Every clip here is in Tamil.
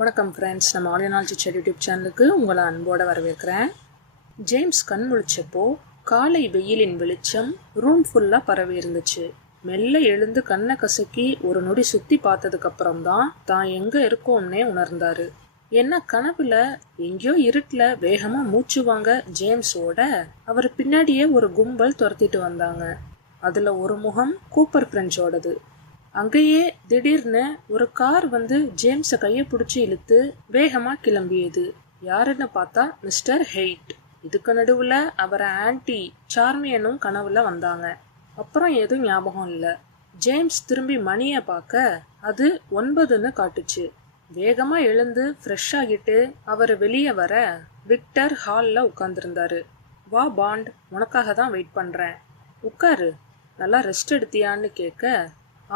வணக்கம் ஃப்ரெண்ட்ஸ், நம்ம ஆடியோனாலஜி செட் யூடியூப் சேனலுக்கு உங்களை அன்போடு வரவேற்கிறேன். ஜேம்ஸ் கண் முழிச்சப்போ காலை வெயிலின் வெளிச்சம் ரூம் ஃபுல்லாக பரவி இருந்துச்சு. மெல்ல எழுந்து கண்ணை கசக்கி ஒரு நொடி சுற்றி பார்த்ததுக்கப்புறம் தான் எங்கே இருக்கோம்னே உணர்ந்தாரு. என்ன கனவுல எங்கேயோ இருட்டில் வேகமாக மூச்சு வாங்க ஜேம்ஸோட அவர் பின்னாடியே ஒரு கும்பல் துரத்திட்டு வந்தாங்க. அதில் ஒரு முகம் கூப்பர் ஃப்ரெஞ்சோடது. அங்கேயே திடீர்னு ஒரு கார் வந்து ஜேம்ஸை கையை பிடிச்சி இழுத்து வேகமாக கிளம்பியது. யாருன்னு பார்த்தா மிஸ்டர் ஹெய்ட். இதுக்கு நடுவில் அவரை ஆன்டி சார்மியனும் கனவுல வந்தாங்க. அப்புறம் எதுவும் ஞாபகம் இல்லை. ஜேம்ஸ் திரும்பி மணியை பார்க்க அது 9ன்னு காட்டுச்சு. வேகமாக எழுந்து ஃப்ரெஷ் ஆகிட்டு அவர் வெளியே வர விக்டர் ஹாலில் உட்காந்துருந்தாரு. வா பாண்ட், உனக்காக தான் வெயிட் பண்ணுறேன், உட்காரு, நல்லா ரெஸ்ட் எடுத்தியான்னு கேட்க,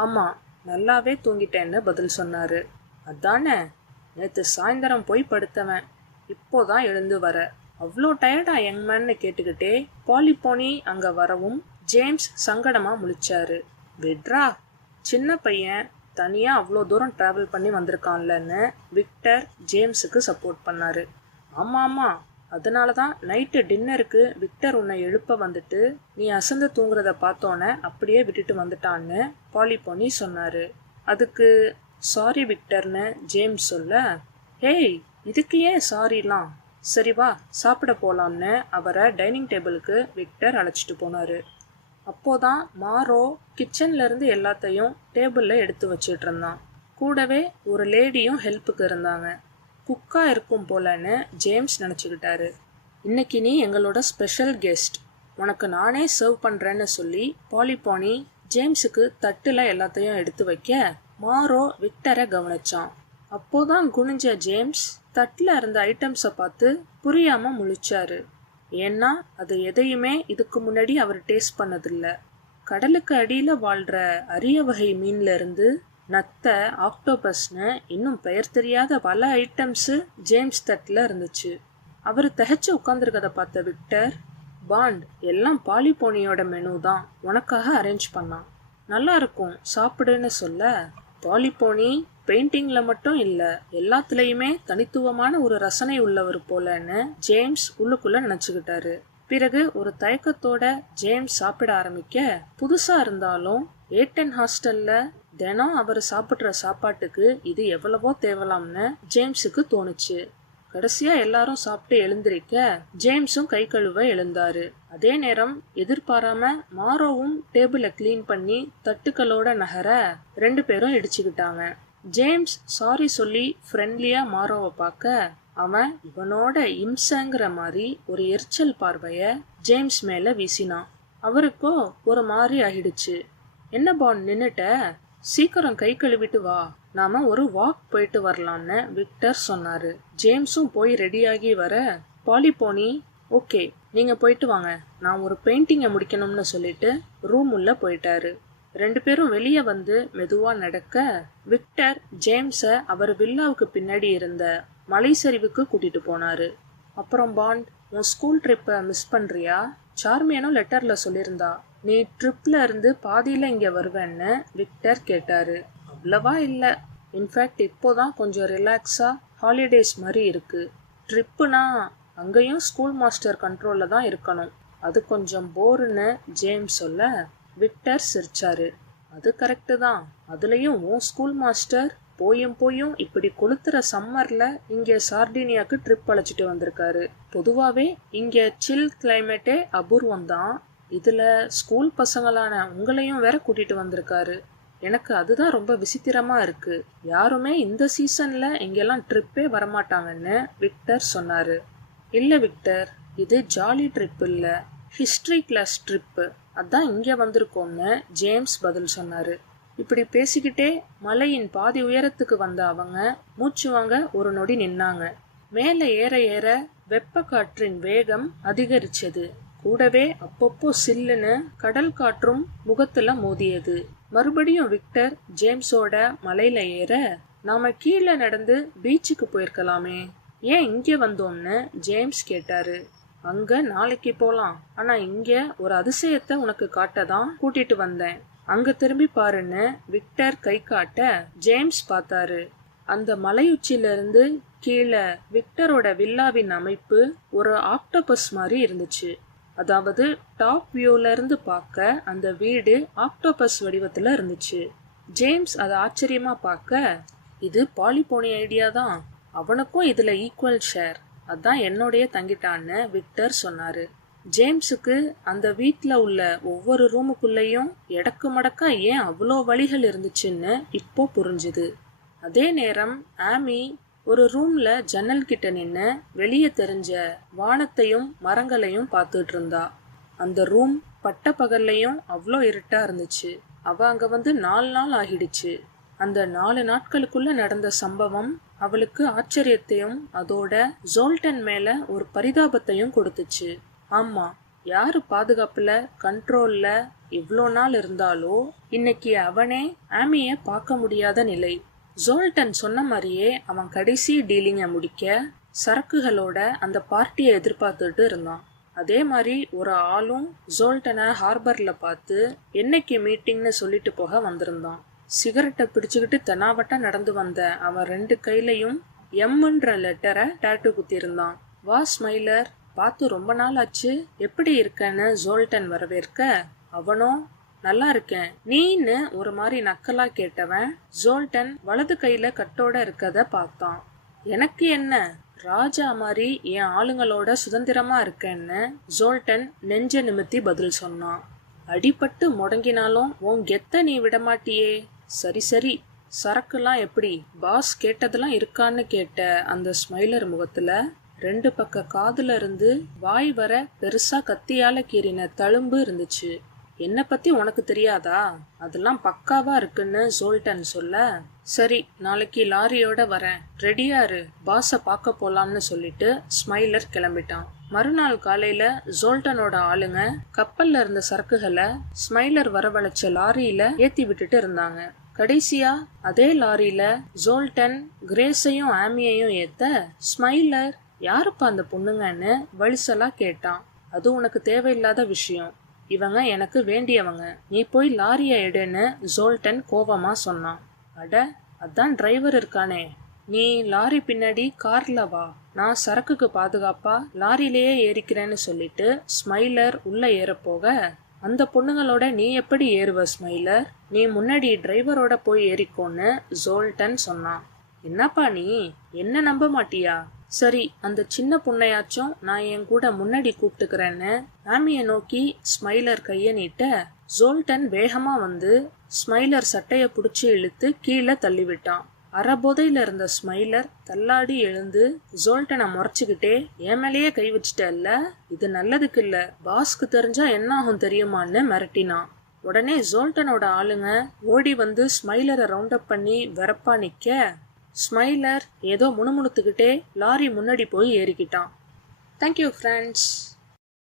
ஆமாம், நல்லாவே தூங்கிட்டேன்னு பதில் சொன்னார். அதானே, நேற்று சாயந்தரம் போய் படுத்தவன், இப்போதான் எழுந்து வர, அவ்வளோ டயர்டா யங்மேன்னு கேட்டுக்கிட்டே பாலிபோனி அங்கே வரவும் ஜேம்ஸ் சங்கடமாக முழிச்சாரு. விட்ரா, சின்ன பையன் தனியாக அவ்வளோ தூரம் ட்ராவல் பண்ணி வந்திருக்கான்லன்னு விக்டர் ஜேம்ஸுக்கு சப்போர்ட் பண்ணார். ஆமாம், அதனால தான் நைட்டு டின்னருக்கு விக்டர் உன்னை எழுப்ப வந்துட்டு நீ அசந்து தூங்குறத பார்த்தோன்னே அப்படியே விட்டுட்டு வந்துட்டான்னு பாலிபோனி சொன்னார். அதுக்கு சாரி விக்டர்னு ஜேம்ஸ் சொல்ல, ஹேய், இதுக்கு ஏன் சாரிலாம், சரி வா சாப்பிட போகலான்னு அவரை டைனிங் டேபிளுக்கு விக்டர் அழைச்சிட்டு போனார். அப்போதான் மாரோ கிச்சன்லேருந்து எல்லாத்தையும் டேபிளில் எடுத்து வச்சிட்டு இருந்தான். கூடவே ஒரு லேடியும் ஹெல்ப்புக்கு இருந்தாங்க. குக்காக இருக்கும் போலன்னு ஜேம்ஸ் நினச்சிக்கிட்டாரு. இன்னைக்கு நீ எங்களோட ஸ்பெஷல் கெஸ்ட், உனக்கு நானே சர்வ் பண்ணுறேன்னு சொல்லி பாலிபோனி ஜேம்ஸுக்கு தட்டில் எல்லாத்தையும் எடுத்து வைக்க மாரோ விக்டரை கவனிச்சான். அப்போதான் குனிஞ்ச ஜேம்ஸ் தட்டில் இருந்த ஐட்டம்ஸை பார்த்து புரியாமல் முழிச்சாரு. ஏன்னா அது எதையுமே இதுக்கு முன்னாடி அவர் டேஸ்ட் பண்ணதில்லை. கடலுக்கு அடியில் வாழ்கிற அரிய வகை மீன்ல இருந்து நத்தை, ஆக்டோபஸ்னு இன்னும் பெயர் தெரியாத பல ஐட்டம்ஸு ஜேம்ஸ் தட்டில் இருந்துச்சு. அவர் திகைச்சு உட்காந்துருக்கதை பார்த்த விக்டர், பாண்ட், எல்லாம் பாலிபோனியோட மெனு தான், உனக்காக அரேஞ்ச் பண்ணான், நல்லா இருக்கும் சாப்பிடுன்னு சொல்ல, பாலிபோனி பெயிண்டிங்கில் மட்டும் இல்லை, எல்லாத்துலேயுமே தனித்துவமான ஒரு ரசனை உள்ளவர் போலன்னு ஜேம்ஸ் உள்ளுக்குள்ளே நினச்சிக்கிட்டாரு. பிறகு ஒரு தயக்கத்தோட ஜேம்ஸ் சாப்பிட ஆரம்பிக்க, புதுசாக இருந்தாலும் ஏட்டன் ஹாஸ்டலில் தினம் அவர் சாப்பிட்ற சாப்பாட்டுக்கு இது எவ்வளவோ தேவலாம்னு ஜேம்ஸுக்கு தோணுச்சு. கடைசியா எல்லாரும் சாப்பிட்டு எழுந்திருக்க ஜேம்ஸும் கை கழுவ எழுந்தாரு. அதே நேரம் எதிர்பாராம மாரோவும் டேபிளை கிளீன் பண்ணி தட்டுக்களோட நகர 2 பேரும் இடிச்சுக்கிட்டாங்க. ஜேம்ஸ் சாரி சொல்லி ஃப்ரெண்ட்லியா மாரோவை பார்க்க அவன் இவனோட இம்சங்கிற மாதிரி ஒரு எரிச்சல் பார்வைய ஜேம்ஸ் மேல வீசினான். அவருக்கோ ஒரு மாதிரி ஆகிடுச்சு. என்ன பாண்ட் நின்னுட்ட, சீக்கிரம் கை கழுவிட்டு வா, நாம ஒரு வாக் போயிட்டு வரலான்னு விக்டர் சொன்னாரு. ஜேம்ஸும் போய் ரெடியாகி வர பாலிபோனி, ஓகே நீங்க போயிட்டு வாங்க, நான் ஒரு பெயிண்டிங்கை முடிக்கணும்னு சொல்லிட்டு ரூம் உள்ள போயிட்டாரு. 2 பேரும் வெளியே வந்து மெதுவா நடக்க விக்டர் ஜேம்ஸை அவர் வில்லாவுக்கு பின்னாடி இருந்த மலை சரிவுக்கு கூட்டிட்டு போனாரு. அப்புறம் பாண்ட், உன் ஸ்கூல் ட்ரிப்பை மிஸ் பண்றியா? சார்மியனும் லெட்டர்ல சொல்லியிருந்தா நீ ட்ரிப்ல இருந்து பாதியில இங்க வருவேன்னு விக்டர் கேட்டாரு. அவ்வளவா இல்லை, இன்ஃபேக்ட் இப்போதான் கொஞ்சம் ரிலாக்ஸா ஹாலிடேஸ் மாதிரி இருக்கு. ட்ரிப்புனா அங்கேயும் ஸ்கூல் மாஸ்டர் கண்ட்ரோல்ல தான் இருக்கணும், அது கொஞ்சம் போருன்னு ஜேம்ஸ் சொல்ல விக்டர் சிரிச்சாரு. அது கரெக்டு தான், அதுலயும் உன் ஸ்கூல் மாஸ்டர் போயும் இப்படி கொளுத்துற சம்மர்ல இங்க சார்டினியாக்கு ட்ரிப் அழைச்சிட்டு வந்திருக்காரு. பொதுவாவே இங்க சில் கிளைமேட்டே அபூர்வம் தான், இதுல ஸ்கூல் பசங்களான உங்களையும் வேற கூட்டிட்டு வந்திருக்காரு. எனக்கு அதுதான் ரொம்ப விசித்திரமா இருக்கு, யாருமே இந்த சீசன்ல இங்கெல்லாம் ட்ரிப்பே வரமாட்டாங்கன்னு விக்டர் சொன்னாரு. இல்ல விக்டர், இது ஜாலி ட்ரிப் இல்ல, ஹிஸ்டரி கிளாஸ் ட்ரிப்பு, அதான் இங்க வந்திருக்கோம்னு ஜேம்ஸ் பதில் சொன்னாரு. இப்படி பேசிக்கிட்டே மலையின் பாதி உயரத்துக்கு வந்த அவங்க மூச்சு வாங்க ஒரு நொடி நின்னாங்க. மேலே ஏற ஏற வெப்ப காற்றின் வேகம் அதிகரிச்சது. கூடவே அப்பப்போ சில்லுன்னு கடல் காற்றும் முகத்துல மோதியது. மறுபடியும் விக்டர் ஜேம்ஸோட மலையில ஏற, நாம கீழே நடந்து பீச்சுக்கு போயிருக்கலாமே, ஏன் இங்கே வந்தோம்னு ஜேம்ஸ் கேட்டாரு. அங்க நாளைக்கு போலாம், ஆனா இங்க ஒரு அதிசயத்தை உனக்கு காட்டதான் கூட்டிட்டு வந்தேன், அங்க திரும்பி பாருன்னு விக்டர் கை காட்ட ஜேம்ஸ் பார்த்தாரு. அந்த மலையுச்சியிலிருந்து கீழே விக்டரோட வில்லாவின் அமைப்பு ஒரு ஆக்டோபஸ் மாதிரி இருந்துச்சு. அதாவது டாப் வியூல இருந்து பார்க்க அந்த வீடு ஆக்டோபஸ் வடிவத்துல இருந்துச்சு. ஜேம்ஸ் அதை ஆச்சரியமா பார்க்க, இது பாலிபோனி ஐடியா தான், அவனுக்கும் இதுல ஈக்குவல் ஷேர், அதான் என்னோடைய தங்கிட்டான்னு விக்டர் சொன்னாரு. ஜேம்ஸுக்கு அந்த வீட்டில் உள்ள ஒவ்வொரு ரூமுக்குள்ளேயும் எடக்கு மடக்கா ஏன் அவ்வளோ வழிகள் இருந்துச்சுன்னு இப்போ புரிஞ்சுது. அதே நேரம் ஆமி ஒரு ரூம்ல ஜன்னல் கிட்ட நின்று வெளியே தெரிஞ்ச வானத்தையும் மரங்களையும் பார்த்துட்டு இருந்தா. அந்த ரூம் பட்ட பகல்லையும் அவ்வளோ இருட்டா இருந்துச்சு. அவ அங்க வந்து 4 நாள் ஆகிடுச்சு. அந்த 4 நாட்களுக்குள்ள நடந்த சம்பவம் அவளுக்கு ஆச்சரியத்தையும் அதோட ஜோல்டன் மேல ஒரு பரிதாபத்தையும் கொடுத்துச்சு. ஆமா, யாரு பாதுகாப்புல கண்ட்ரோல்ல இவ்வளோ நாள் இருந்தாலோ இன்னைக்கு அவனே ஆமிய பார்க்க முடியாத நிலை. ஜோல்டன் சொன்ன மாதிரியே அவன் கடைசி டீலிங்கை முடிக்க சரக்குகளோட அந்த பார்ட்டியை எதிர்பார்த்துட்டு இருந்தான். அதே மாதிரி ஒரு ஆளும் ஜோல்டனை ஹார்பர்ல பார்த்து என்னைக்கு மீட்டிங்னு சொல்லிட்டு போக வந்திருந்தான். சிகரெட்டை பிடிச்சுக்கிட்டு தெனாவட்டா நடந்து வந்த அவன் 2 கையிலையும் எம்ன்ற லெட்டரை டாட்டூ குத்திருந்தான். வா ஸ்மைலர், பார்த்து ரொம்ப நாள் ஆச்சு, எப்படி இருக்கன்னு ஜோல்டன் வரவேற்க, அவனோ நல்லா இருக்கேன் நீன்னு ஒரு மாதிரி நக்கலா கேட்டவன் ஜோல்டன் வலது கையில கட்டோட இருக்கத பார்த்தான். எனக்கு என்ன, ராஜா மாதிரி என் ஆளுங்களோட சுதந்திரமா இருக்கேன்னு ஜோல்டன் நெஞ்ச நிமித்தி பதில் சொன்னான். அடிபட்டு முடங்கினாலும் உன் கெத்த நீ விடமாட்டியே. சரி சரி, சரக்குலாம் எப்படி, பாஸ் கேட்டதெல்லாம் இருக்கான்னு கேட்ட அந்த ஸ்மைலர் முகத்துல 2 பக்க காதுல இருந்து வாய் வர பெருசா கத்தியால கீறின தழும்பு இருந்துச்சு. என்ன பத்தி உனக்கு தெரியாதா, அதெல்லாம் பக்காவா இருக்குன்னு ஜோல்டன் சொல்ல, சரி நாளைக்கு லாரியோட வரேன், ரெடியாரு, பாஸ பார்க்க போலாம்னு சொல்லிட்டு ஸ்மைலர் கிளம்பிட்டான். மறுநாள் காலையில ஜோல்டனோட ஆளுங்க கப்பல்ல இருந்த சரக்குகளை ஸ்மைலர் வரவழைச்ச லாரியில ஏத்தி விட்டுட்டு இருந்தாங்க. கடைசியா அதே லாரியில ஜோல்டன் கிரேஸையும் ஆமியையும் ஏத்த ஸ்மைலர் யாருப்பா அந்த பொண்ணுங்கன்னு வலிசலா கேட்டான். அது உனக்கு தேவையில்லாத விஷயம், இவங்க எனக்கு வேண்டியவங்க, நீ போய் லாரிய எடுன்னு ஜோல்டன் கோபமா சொன்னான். அட, அதான் டிரைவர் இருக்கானே, நீ லாரி பின்னாடி கார்ல வா, நான் சரக்குக்கு பாதுகாப்பா லாரியிலேயே ஏறிக்கிறேன்னு சொல்லிட்டு ஸ்மைலர் உள்ள ஏறப்போக, அந்த பொண்ணுங்களோட நீ எப்படி ஏறுவ ஸ்மைலர், நீ முன்னாடி டிரைவரோட போய் ஏறிக்கோன்னு ஜோல்டன் சொன்னான். என்னப்பா நீ என்ன நம்ப மாட்டியா, சரி அந்த சின்ன பொண்ணையாச்சும் நான் என் கூட முன்னாடி கூப்பிட்டுக்கிறேன்னு ஆமிய நோக்கி ஸ்மைலர் கைய நீட்ட, ஜோல்டன் வேகமா வந்து ஸ்மைலர் சட்டைய புடிச்சு இழுத்து கீழே தள்ளிவிட்டான். அறபோதையில இருந்த ஸ்மைலர் தள்ளாடி எழுந்து ஜோல்டனை முறைச்சுக்கிட்டே, என் மேலேயே கை வச்சுட்டல்ல, இது நல்லதுக்கு இல்ல, பாஸ்க்கு தெரிஞ்சா என்ன ஆகும் தெரியுமான்னு மிரட்டினான். உடனே ஜோல்டனோட ஆளுங்க ஓடி வந்து ஸ்மைலரை ரவுண்ட் அப் பண்ணி வெறப்பா நிக்க, ஸ்மைலர் ஏதோ முணுமுணுத்துக்கிட்டே லாரி முன்னாடி போய் ஏறிக்கிட்டான். Thank you friends.